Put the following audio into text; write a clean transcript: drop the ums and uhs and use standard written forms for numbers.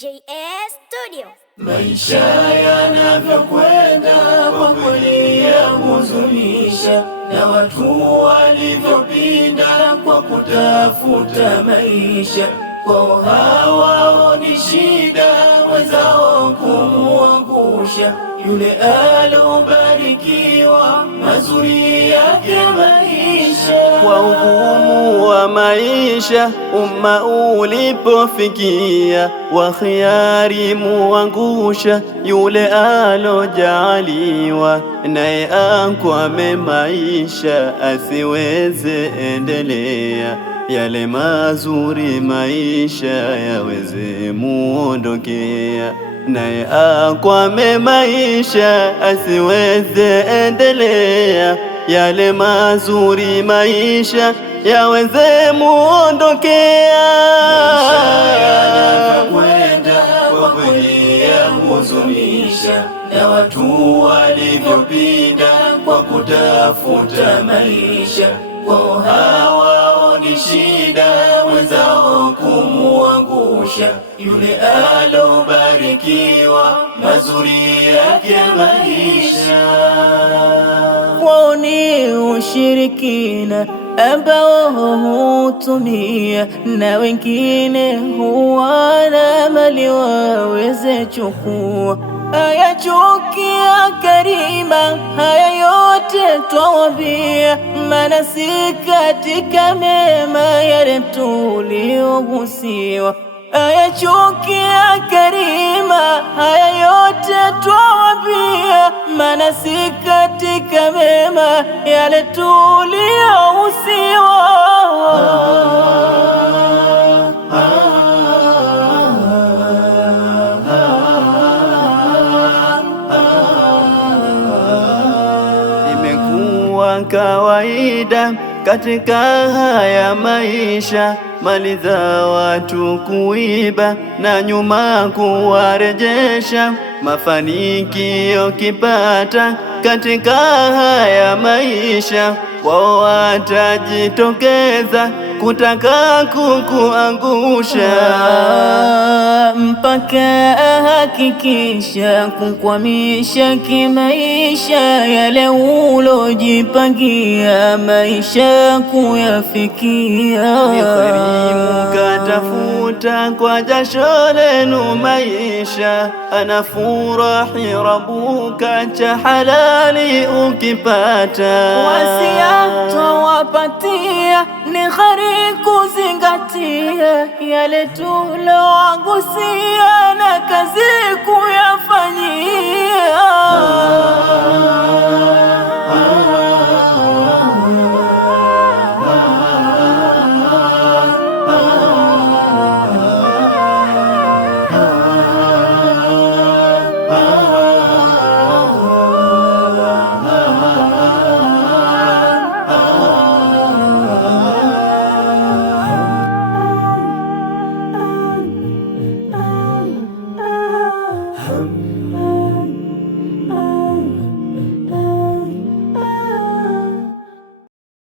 JS Studio. Maisha yanavyokwenda kwa kweli yahuzunisha, na watu walivyopinda kwa kutafuta maisha. Kwao hawaoni shida wenzao kumuangusha, yule alobarikiwa mazuri yake maisha. Kwa ugumu wa maisha umma ulipofikia, wa khiyari muangusha yule alojaliwa, naye akwame maisha asiweze endelea, yale mazuri maisha yaweze muondokea, naye akwame maisha asiweze endelea, yale mazuri maisha yaweze muondokea. Maisha yanavyokwenda kwa kweli yahuzunisha, na watu walivyopinda kwa kutafuta maisha. Kwao hawaoni shida wenzao kumuangusha, yule alobarikiwa mazuri yake maisha. Kwao ni ushirikina ambao hutumia, na wengine huwana mali waweze chukua. Haya chuki ya Karima, haya yote twawambia, maana si katika mema yale tuliogusiwa. Haya chuki ya Karima, haya yote twawambia, maana si katika mema yale tuliogusiwa. Imekuwa kawaida katika haya maisha, mali za watu kuiba na nyuma kuwarejesha. Mafanikio kipata katika haya maisha, wao watajitokeza kutaka kukuangusha, mpaka ahakikisha kukwamisha kimaisha yale ulojipangia maisha kuyafikia. Ni kheri mkatafuta kwa jasho lenu maisha, anafurahi Rabuka cha halali ukipata. Wasia twawapatia ni kheri kuzingatia yale tulowagusia na kazi kuyafanyia.